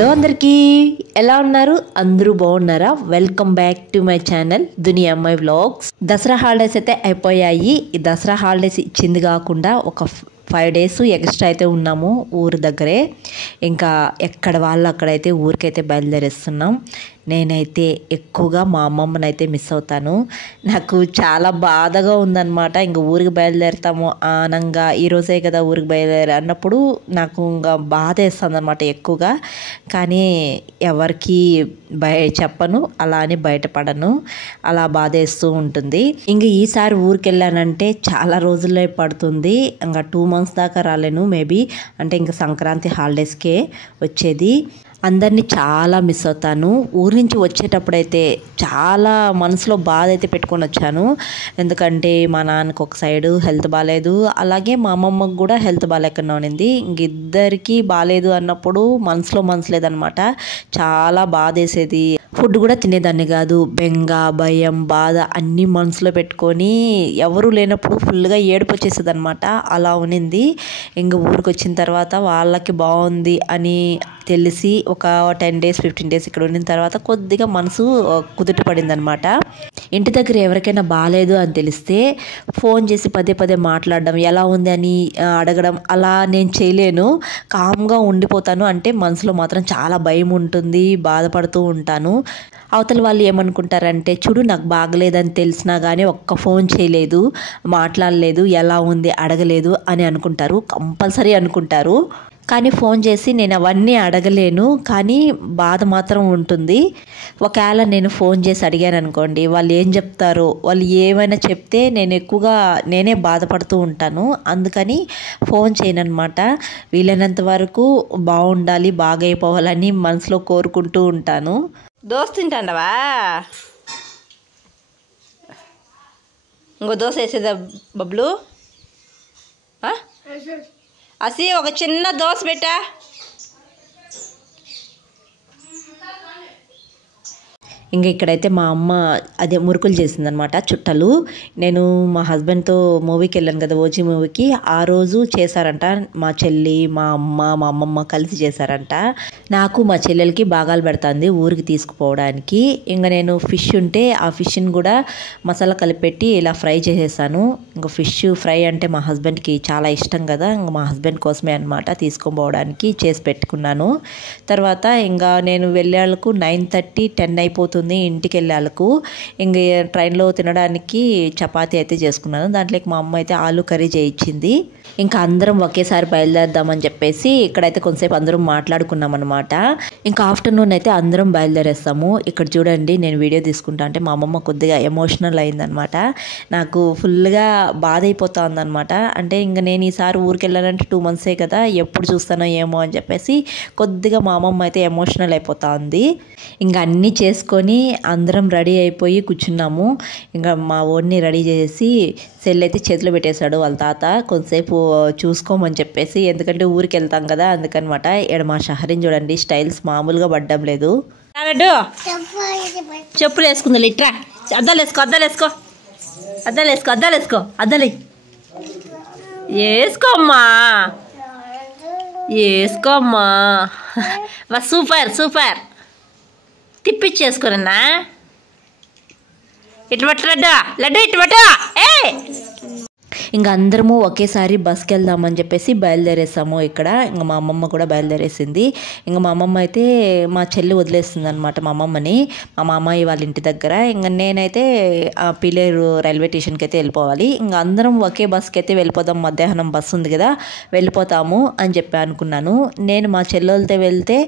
Hello అందరికీ ఎలా ఉన్నారు? అందరూ బాగున్నారా? Welcome back to my channel దునియా అమ్మాయి వ్లాగ్స్. దసరా హాలిడేస్ అయితే అయిపోయాయి. ఈ దసరా హాలిడేస్ ఇచ్చింది కాకుండా ఒక 5 days ఎక్స్ట్రా అయితే ఉన్నాము ఊరు దగ్గరే. ఇంకా ఎక్కడ వాళ్ళు అక్కడైతే ఊరికైతే బయలుదేరేస్తున్నాం. నేనైతే ఎక్కువగా మా అమ్మమ్మని అయితే మిస్ అవుతాను. నాకు చాలా బాధగా ఉందన్నమాట. ఇంకా ఊరికి బయలుదేరుతాము ఆనంగా, ఈరోజే కదా ఊరికి బయలుదేరి అన్నప్పుడు నాకు ఇంకా బాధ వేస్తుంది అనమాట ఎక్కువగా. కానీ ఎవరికి చెప్పను, అలా అని బయటపడను, అలా బాధ వేస్తూ ఉంటుంది. ఇంక ఈసారి ఊరికి వెళ్ళానంటే చాలా రోజుల్లో పడుతుంది. ఇంకా 2 months దాకా రాలేను మేబీ. అంటే ఇంకా సంక్రాంతి హాలిడేస్కే వచ్చేది. అందరినీ చాలా మిస్ అవుతాను. ఊరి నుంచి వచ్చేటప్పుడైతే చాలా మనసులో బాధ అయితే పెట్టుకొని వచ్చాను. ఎందుకంటే మా నాన్నకు ఒక సైడు హెల్త్ బాగాలేదు, అలాగే మా అమ్మమ్మకు కూడా హెల్త్ బాగాలేకుండా ఉన్నింది. ఇంకిద్దరికి బాగాలేదు అన్నప్పుడు మనసులో మనసు లేదనమాట. చాలా బాధ వేసేది. ఫుడ్ కూడా తినేదాన్ని కాదు. బెంగ, భయం, బాధ అన్నీ మనసులో పెట్టుకొని ఎవరు లేనప్పుడు ఫుల్గా ఏడుపు వచ్చేసేది అనమాట. అలా ఉన్నింది. ఇంక ఊరికి వచ్చిన తర్వాత వాళ్ళకి బాగుంది అని తెలిసి ఒక 10 days 15 days ఇక్కడ ఉన్న తర్వాత కొద్దిగా మనసు కుదుట పడింది అనమాట. ఇంటి దగ్గర ఎవరికైనా బాగాలేదు అని తెలిస్తే ఫోన్ చేసి పదే పదే మాట్లాడడం, ఎలా ఉంది అని అడగడం అలా నేను చేయలేను. కామ్గా ఉండిపోతాను. అంటే మనసులో మాత్రం చాలా భయం ఉంటుంది, బాధపడుతూ ఉంటాను. అవతల వాళ్ళు ఏమనుకుంటారంటే, చూడు నాకు బాగలేదని తెలిసినా కానీ ఒక్క ఫోన్ చేయలేదు, మాట్లాడలేదు, ఎలా ఉంది అడగలేదు అని అనుకుంటారు. కంపల్సరీ అనుకుంటారు. కానీ ఫోన్ చేసి నేను అవన్నీ అడగలేను, కానీ బాధ మాత్రం ఉంటుంది. ఒకవేళ నేను ఫోన్ చేసి అడిగాను అనుకోండి, వాళ్ళు ఏం చెప్తారో, వాళ్ళు ఏమైనా చెప్తే నేనే బాధపడుతూ ఉంటాను. అందుకని ఫోన్ చేయను అనమాట. వీలైనంత వరకు బాగుండాలి, బాగా అయిపోవాలని మనసులో కోరుకుంటూ ఉంటాను. దోశ తింటాండవా? ఇంకో దోశ వేసేదా బబ్లు? అసి ఒక చిన్న దోశ పెట్టా. ఇంకా ఇక్కడైతే మా అమ్మ అదే మురుకులు చేసిందనమాట, చుట్టలు. నేను మా హస్బెండ్తో మూవీకి వెళ్ళాను కదా, ఓజీ మూవీకి. ఆ రోజు చేశారంట మా చెల్లి, మా అమ్మ, మా అమ్మమ్మ కలిసి చేశారంట. నాకు మా చెల్లెలకి భాగాలు పెడుతుంది ఊరికి తీసుకుపోవడానికి. ఇంకా నేను ఫిష్ ఉంటే ఆ ఫిష్ని కూడా మసాలా కలిపెట్టి ఇలా ఫ్రై చేసేసాను. ఇంకా ఫిష్ ఫ్రై అంటే మా హస్బెండ్కి చాలా ఇష్టం కదా, ఇంకా మా హస్బెండ్ కోసమే అనమాట తీసుకొని పోవడానికి చేసి పెట్టుకున్నాను. తర్వాత ఇంకా నేను వెళ్ళేళ్ళకు 9:30 10 అయిపోతుంది ఇంటికి వెళ్ళాలకు. ఇంక ట్రైన్లో తినడానికి చపాతీ అయితే చేసుకున్నాను. దాంట్లోకి మా అమ్మ అయితే ఆలు కర్రీ చేయించింది. ఇంకా అందరం ఒకేసారి బయలుదేరదామని చెప్పేసి ఇక్కడైతే కొంతసేపు అందరం మాట్లాడుకున్నాం అనమాట. ఇంకా ఆఫ్టర్నూన్ అయితే అందరం బయలుదేరేస్తాము. ఇక్కడ చూడండి, నేను వీడియో తీసుకుంటా అంటే మా అమ్మమ్మ కొద్దిగా ఎమోషనల్ అయిందనమాట. నాకు ఫుల్గా బాధ అయిపోతా ఉందనమాట. అంటే ఇంకా నేను ఈసారి ఊరికి వెళ్ళాలంటే 2 months కదా, ఎప్పుడు చూస్తానో ఏమో అని చెప్పేసి కొద్దిగా మా అమ్మమ్మ అయితే ఎమోషనల్ అయిపోతా ఉంది. ఇంకా అన్నీ చేసుకొని అందరం రెడీ అయిపోయి కూర్చున్నాము. ఇంకా మా ఓడిని రెడీ చేసి సెల్ అయితే చేతిలో పెట్టేశాడు వాళ్ళ తాత. కొంతసేపు చూసుకోమని చెప్పేసి, ఎందుకంటే ఊరికి వెళ్తాం కదా అందుకనమాట. ఇక్కడ మా షహరిన్ చూడండి, స్టైల్స్ మామూలుగా పడ్డం లేదు. చెప్పులు వేసుకుందా ఇట్రా, అద్దాలు వేసుకో, అద్దాలు వేసుకో, అద్దాలు వేసుకో, అద్దాలు వేసుకో, అద్దాలు వేసుకోమ్మా, వేసుకోమ్మా. Super super. తిప్పిచ్చేసుకోనన్నా. ఇటు పట్టు లడ్డు, లడ్డు ఇటు పట్టు. ఇంకా అందరము ఒకేసారి బస్కి వెళ్దామని చెప్పేసి బయలుదేరేసాము. ఇక్కడ ఇంకా మా అమ్మమ్మ కూడా బయలుదేరేసింది. ఇంకా మా అమ్మమ్మ అయితే మా చెల్లి వదిలేస్తుంది అనమాట మా అమ్మమ్మని, మా మామయ్య వాళ్ళ ఇంటి దగ్గర. ఇంకా నేనైతే పిలేరు రైల్వే స్టేషన్కి అయితే వెళ్ళిపోవాలి. ఇంకా అందరం ఒకే బస్కి అయితే వెళ్ళిపోదాం, మధ్యాహ్నం బస్సు ఉంది కదా వెళ్ళిపోతాము అని చెప్పి అనుకున్నాను. నేను మా చెల్లెలతో వెళ్తే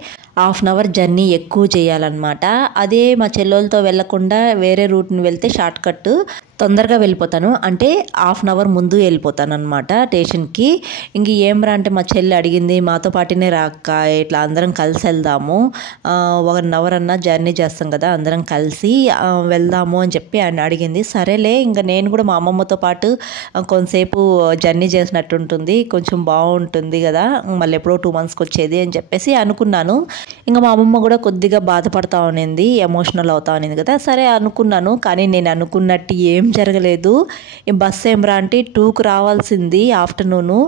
1/2 hour జర్నీ ఎక్కువ చేయాలన్నమాట. అదే మా చెల్లెలతో వెళ్ళకుండా వేరే రూట్ని వెళ్తే షార్ట్ కట్, తొందరగా వెళ్ళిపోతాను. అంటే 1/2 hour ముందు వెళ్ళిపోతాను అనమాట స్టేషన్కి. ఇంక ఏమరా అంటే మా చెల్లి అడిగింది, మాతో పాటునే రాక్క, ఇట్లా అందరం కలిసి వెళ్దాము, 1 hour అన్నా జర్నీ చేస్తాం కదా, అందరం కలిసి వెళ్దాము అని చెప్పి ఆయన అడిగింది. సరేలే, ఇంకా నేను కూడా మా అమ్మమ్మతో పాటు కొంతసేపు జర్నీ చేసినట్టు ఉంటుంది, కొంచెం బాగుంటుంది కదా, మళ్ళీ ఎప్పుడో 2 monthsకి వచ్చేది అని చెప్పేసి అనుకున్నాను. ఇంకా మా అమ్మమ్మ కూడా కొద్దిగా బాధపడతా ఉన్నింది, ఎమోషనల్ అవుతా ఉన్నింది కదా. సరే అనుకున్నాను, కానీ నేను అనుకున్నట్టు ఏం జరగలేదు. ఈ బస్సు ఏమరా అంటే 2కి రావాల్సింది ఆఫ్టర్నూను,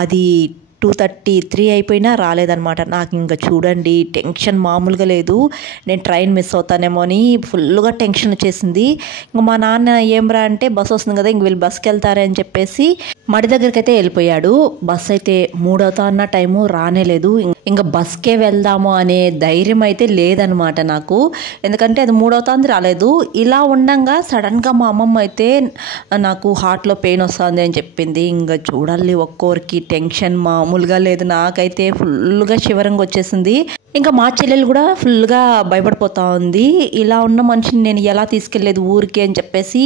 అది 2:33 అయిపోయినా రాలేదనమాట. నాకు ఇంకా చూడండి టెన్షన్ మామూలుగా లేదు. నేను ట్రైన్ మిస్ అవుతానేమో అని ఫుల్గా టెన్షన్ వచ్చేసింది. ఇంకా మా నాన్న ఏమ్రా అంటే బస్సు వస్తుంది కదా, ఇంక వీళ్ళు బస్కి వెళ్తారే అని చెప్పేసి మడి దగ్గరికి అయితే వెళ్ళిపోయాడు. బస్ అయితే 3 అవుతా అన్న టైము రానేలేదు. ఇంకా బస్కే వెళ్దాము అనే ధైర్యం అయితే లేదనమాట నాకు. ఎందుకంటే అది 3 అవుతుంది రాలేదు. ఇలా ఉండంగా సడన్గా మా అమ్మమ్మ అయితే నాకు హార్ట్లో పెయిన్ వస్తుంది అని చెప్పింది. ఇంకా చూడాలి ఒక్కొరికి టెన్షన్ మామూలుగా లేదు. నాకైతే ఫుల్గా షివరింగ్ వచ్చేసింది. ఇంకా మా చెల్లెలు కూడా ఫుల్గా భయపడిపోతూ ఉంది. ఇలా ఉన్న మనిషిని నేను ఎలా తీసుకెళ్ళలేదు ఊరికి అని చెప్పేసి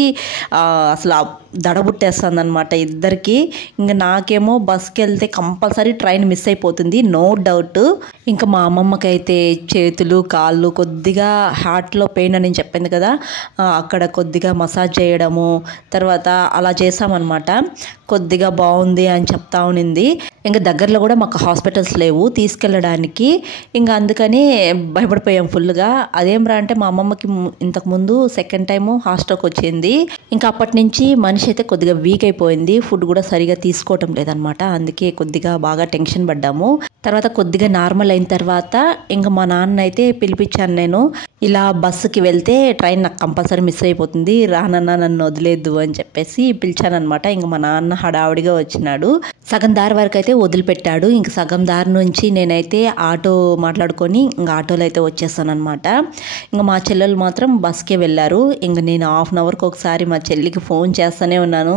అసలు దడబుట్టేస్తుంది అనమాట ఇద్దరికి. ఇంకా నాకేమో బస్కి వెళ్తే కంపల్సరీ ట్రైన్ మిస్ అయిపోతుంది, నో డౌట్. ఇంకా మా అమ్మమ్మకి అయితే చేతులు కాళ్ళు కొద్దిగా హార్ట్లో పెయిన్ అని చెప్పింది కదా, అక్కడ కొద్దిగా మసాజ్ చేయడము తర్వాత అలా చేసామన్నమాట. కొద్దిగా బాగుంది అని చెప్తా ఉన్నింది. ఇంకా దగ్గరలో కూడా మాకు హాస్పిటల్స్ లేవు తీసుకెళ్ళడానికి. ఇంకా అందుకని భయపడిపోయాం ఫుల్గా. అదేంరా అంటే మా అమ్మమ్మకి ఇంతకుముందు సెకండ్ టైము హార్ట్ స్ట్రోక్ వచ్చింది. ఇంకా అప్పటి నుంచి మనిషి అయితే కొద్దిగా వీక్ అయిపోయింది. ఫుడ్ కూడా సరిగా తీసుకోవటం లేదనమాట. అందుకే కొద్దిగా బాగా టెన్షన్ పడ్డాము. తర్వాత కొద్దిగా నార్మల్ అయిన తర్వాత ఇంకా మా నాన్న అయితే పిలిపించాను నేను. ఇలా బస్సుకి వెళ్తే ట్రైన్ నాకు కంపల్సరీ మిస్ అయిపోతుంది, రానన్నా నన్ను వదిలేదు అని చెప్పేసి పిలిచాను అనమాట. ఇంకా మా నాన్న హడావుడిగా వచ్చినాడు. సగం దారి వరకు అయితే వదిలిపెట్టాడు. ఇంక సగం దారి నుంచి నేనైతే ఆటో మాట్లాడుకొని ఇంకా ఆటోలో అయితే వచ్చేస్తాను అనమాట. ఇంకా మా చెల్లెలు మాత్రం బస్కే వెళ్ళారు. ఇంకా నేను హాఫ్ అన్ అవర్కి ఒకసారి మా చెల్లికి ఫోన్ చేస్తూనే ఉన్నాను.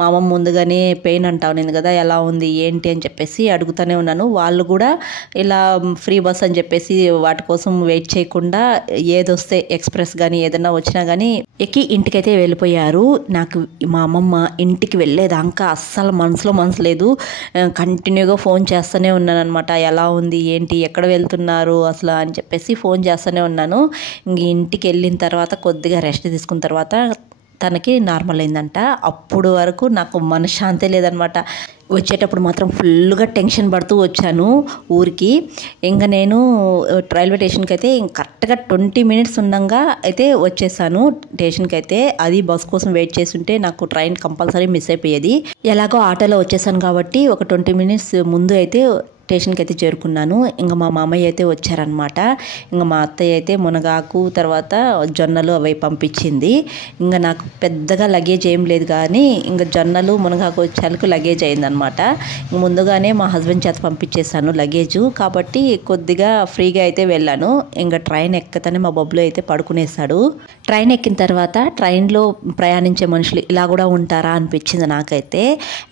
మా అమ్మ ముందుగానే పెయిన్ అంటా ఉన్నింది కదా, ఎలా ఉంది ఏంటి అని చెప్పేసి అడుగుతూనే ఉన్నాను. వాళ్ళు కూడా ఇలా ఫ్రీ బస్ అని చెప్పేసి వాటి కోసం వెయిట్ చేయకుండా ఏదొస్తే ఎక్స్ప్రెస్ కానీ ఏదైనా వచ్చినా కానీ ఎక్కి ఇంటికైతే వెళ్ళిపోయారు. నాకు మా అమ్మమ్మ ఇంటికి వెళ్ళేదాకా అస్సలు మనసులో మనసు లేదు. కంటిన్యూగా ఫోన్ చేస్తూనే ఉన్నాను అనమాట. ఎలా ఉంది ఏంటి ఎక్కడ వెళ్తున్నారు అసలు అని చెప్పేసి ఫోన్ చేస్తూనే ఉన్నాను. ఇంక ఇంటికి వెళ్ళిన తర్వాత కొద్దిగా రెస్ట్ తీసుకున్న తర్వాత తనకి నార్మల్ అయిందంట. అప్పుడు వరకు నాకు మనశ్శాంతి లేదనమాట. వచ్చేటప్పుడు మాత్రం ఫుల్గా టెన్షన్ పడుతూ వచ్చాను ఊరికి. ఇంకా నేను రైల్వే స్టేషన్కి అయితే కరెక్ట్గా 20 మినిట్స్ ఉండగా అయితే వచ్చేసాను స్టేషన్కి అయితే. అది బస్ కోసం వెయిట్ చేస్తుంటే నాకు ట్రైన్ కంపల్సరీ మిస్ అయిపోయేది. ఎలాగో ఆటోలో వచ్చేసాను కాబట్టి ఒక 20 మినిట్స్ ముందు అయితే స్టేషన్కి అయితే చేరుకున్నాను. ఇంకా మా మామయ్య అయితే వచ్చారనమాట. ఇంకా మా అత్తయ్య అయితే మునగాకు తర్వాత జొన్నలు అవి పంపించింది. ఇంకా నాకు పెద్దగా లగేజ్ ఏం లేదు కానీ ఇంకా జొన్నలు మునగాకు వచ్చేలకు లగేజ్ అయిందనమాట. ముందుగానే మా హస్బెండ్ చేత పంపించేశాను లగేజు కాబట్టి కొద్దిగా ఫ్రీగా అయితే వెళ్ళాను. ఇంకా ట్రైన్ ఎక్కతనే మా బొబ్బులో అయితే పడుకునేసాడు. ట్రైన్ ఎక్కిన తర్వాత ట్రైన్లో ప్రయాణించే మనుషులు ఇలా కూడా ఉంటారా అనిపించింది నాకైతే.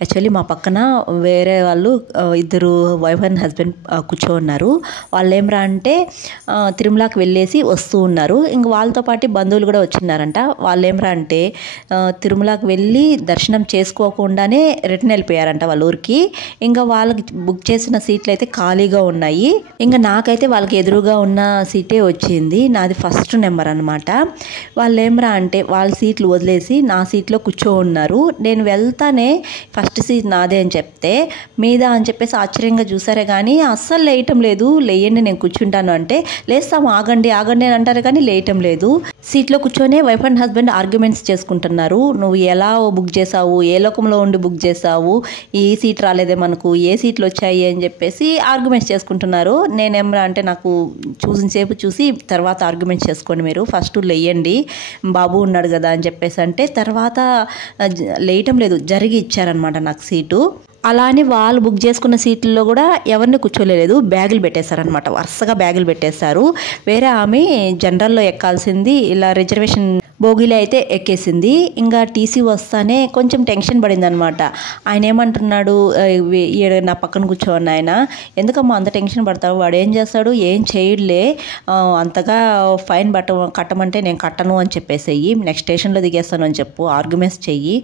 యాక్చువల్లీ మా పక్కన వేరే వాళ్ళు ఇద్దరు వైఫ్ అండ్ హస్బెండ్ కూర్చో ఉన్నారు. వాళ్ళు ఏమరా అంటే తిరుమలకి వెళ్ళేసి వస్తూ ఉన్నారు. ఇంక వాళ్ళతో పాటు బంధువులు కూడా వచ్చిన్నారంట. వాళ్ళు ఏమరా అంటే తిరుమలకి వెళ్ళి దర్శనం చేసుకోకుండానే రిటర్న్ వెళ్ళిపోయారంట వాళ్ళ ఊరికి. ఇంకా వాళ్ళకి బుక్ చేసిన సీట్లు అయితే ఖాళీగా ఉన్నాయి. ఇంకా నాకైతే వాళ్ళకి ఎదురుగా ఉన్న సీటే వచ్చింది. నాది ఫస్ట్ నెంబర్ అనమాట. వాళ్ళు ఏమరా అంటే వాళ్ళ సీట్లు వదిలేసి నా సీట్లో కూర్చో ఉన్నారు. నేను వెళ్తానే ఫస్ట్ సీట్ నాదే అని చెప్తే మీద అని చెప్పేసి ఆశ్చర్యంగా చూసారే కానీ అస్సలు లేయటం లేదు. లేయండి నేను కూర్చుంటాను అంటే లేస్తాము ఆగండి ఆగండి అని అంటారు కానీ లేయటం లేదు. సీట్లో కూర్చొనే వైఫ్ అండ్ హస్బెండ్ ఆర్గ్యుమెంట్స్ చేసుకుంటున్నారు. నువ్వు ఎలా బుక్ చేసావు, ఏ లోకంలో ఉండి బుక్ చేసావు, ఈ సీట్ రాలేదే మనకు, ఏ సీట్లు వచ్చాయి అని చెప్పేసి ఆర్గ్యుమెంట్స్ చేసుకుంటున్నారు. నేనేమరా అంటే నాకు చూసిన సేపు చూసి తర్వాత ఆర్గ్యుమెంట్స్ చేసుకోండి, మీరు ఫస్ట్ లేయండి బాబు ఉన్నాడు కదా అని చెప్పేసి అంటే తర్వాత లేయటం లేదు, జరిగి ఇచ్చారనమాట నాకు సీటు. అలా అని వాళ్ళు బుక్ చేసుకున్న సీట్లలో కూడా ఎవరిని కూర్చోలేదు, బ్యాగులు పెట్టేశారనమాట. వరుసగా బ్యాగులు పెట్టేశారు. వేరే ఆమె జనరల్లో ఎక్కాల్సింది ఇలా రిజర్వేషన్ బోగిలో అయితే ఎక్కేసింది. ఇంకా టీసీ వస్తానే కొంచెం టెన్షన్ పడింది అనమాట. ఆయన ఏమంటున్నాడు, నా పక్కన కూర్చోన్న ఆయన, ఎందుకమ్మా అంత టెన్షన్ పడతావు, వాడు ఏం చేస్తాడు, ఏం చేయడులే, అంతగా ఫైన్ కట్టమంటే నేను కట్టను అని చెప్పేసేయి, నెక్స్ట్ స్టేషన్లో దిగేస్తాను అని చెప్పు, ఆర్గ్యుమెంట్స్ చెయ్యి,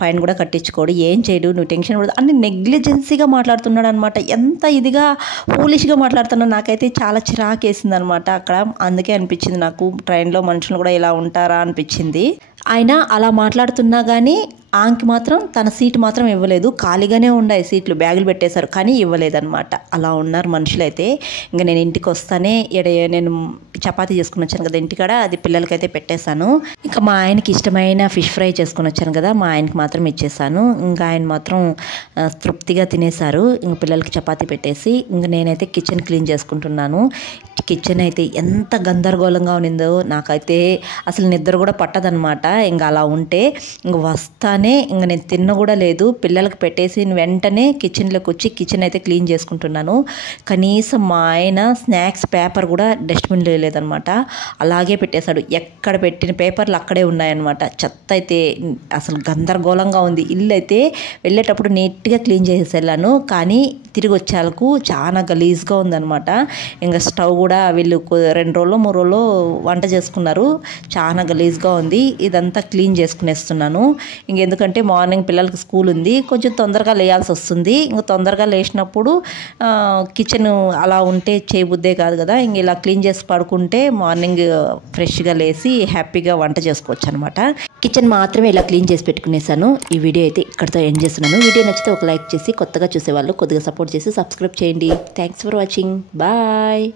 ఫైన్ కూడా కట్టించుకోడు, ఏం చేయడు, నువ్వు టెన్షన్ పడదు అని నెగ్లిజెన్సీగా మాట్లాడుతున్నాడు అనమాట. ఎంత ఇదిగా ఫూలిష్గా మాట్లాడుతున్నాడు. నాకైతే చాలా చిరాకేసింది అనమాట అక్కడ. అందుకే అనిపించింది నాకు ట్రైన్లో మనుషులు కూడా ఇలా ఉంటారా అనిపించింది. ఆయన అలా మాట్లాడుతున్నా కానీ ఆమెకి మాత్రం తన సీట్ మాత్రం ఇవ్వలేదు. ఖాళీగానే ఉన్నాయి సీట్లు, బ్యాగులు పెట్టేశారు కానీ ఇవ్వలేదన్నమాట. అలా ఉన్నారు మనుషులైతే. ఇంకా నేను ఇంటికి వస్తానే నేను చపాతీ చేసుకుని వచ్చాను కదా ఇంటికాడ, అది పిల్లలకైతే పెట్టేశాను. ఇంకా మా ఆయనకి ఇష్టమైన ఫిష్ ఫ్రై చేసుకుని వచ్చాను కదా, మా ఆయనకి మాత్రం ఇచ్చేసాను. ఇంకా ఆయన మాత్రం తృప్తిగా తినేశారు. ఇంక పిల్లలకి చపాతీ పెట్టేసి ఇంక నేనైతే కిచెన్ క్లీన్ చేసుకుంటున్నాను. కిచెన్ అయితే ఎంత గందరగోళంగా ఉన్నిందో నాకైతే అసలు నిద్ర కూడా పట్టదనమాట. ఇంకా అలా ఉంటే ఇంక వస్తానే ఇంక నేను తిన్న కూడా లేదు, పిల్లలకి పెట్టేసి వెంటనే కిచెన్లోకి వచ్చి కిచెన్ అయితే క్లీన్ చేసుకుంటున్నాను. కనీసం మా ఆయన స్నాక్స్ పేపర్ కూడా డస్ట్బిన్లో లేదనమాట, అలాగే పెట్టేశాడు. ఎక్కడ పెట్టిన పేపర్లు అక్కడే ఉన్నాయన్నమాట. చెత్త అయితే అసలు గందరగోళంగా ఉంది. ఇల్లు అయితే వెళ్ళేటప్పుడు నీట్గా క్లీన్ చేసేసి వెళ్ళాను, కానీ తిరిగి వచ్చేలకు చాలా గలీజ్గా ఉందన్నమాట. ఇంకా స్టవ్ కూడా వీళ్ళు 2 రోజులు 3 రోజులు వంట చేసుకున్నారు, చాలా గలీజ్గా ఉంది. ఇదంతా క్లీన్ చేసుకునేస్తున్నాను. ఇంకెందుకంటే మార్నింగ్ పిల్లలకి స్కూల్ ఉంది, కొంచెం తొందరగా లేయాల్సి వస్తుంది. ఇంకా తొందరగా లేచినప్పుడు కిచెన్ అలా ఉంటే చేయబుద్దే కాదు కదా. ఇంక ఇలా క్లీన్ చేసి పడుకుంటే మార్నింగ్ ఫ్రెష్గా లేసి హ్యాపీగా వంట చేసుకోవచ్చు అనమాట. కిచెన్ మాత్రమే ఇలా క్లీన్ చేసి పెట్టుకునేసాను. ఈ వీడియో అయితే ఇక్కడితో ఎండ్ చేస్తున్నాను. వీడియో నచ్చితే ఒక లైక్ చేసి, కొత్తగా చూసేవాళ్ళు కొద్దిగా సపోర్ట్ చేసి సబ్స్క్రైబ్ చేయండి. Thanks for watching. బాయ్.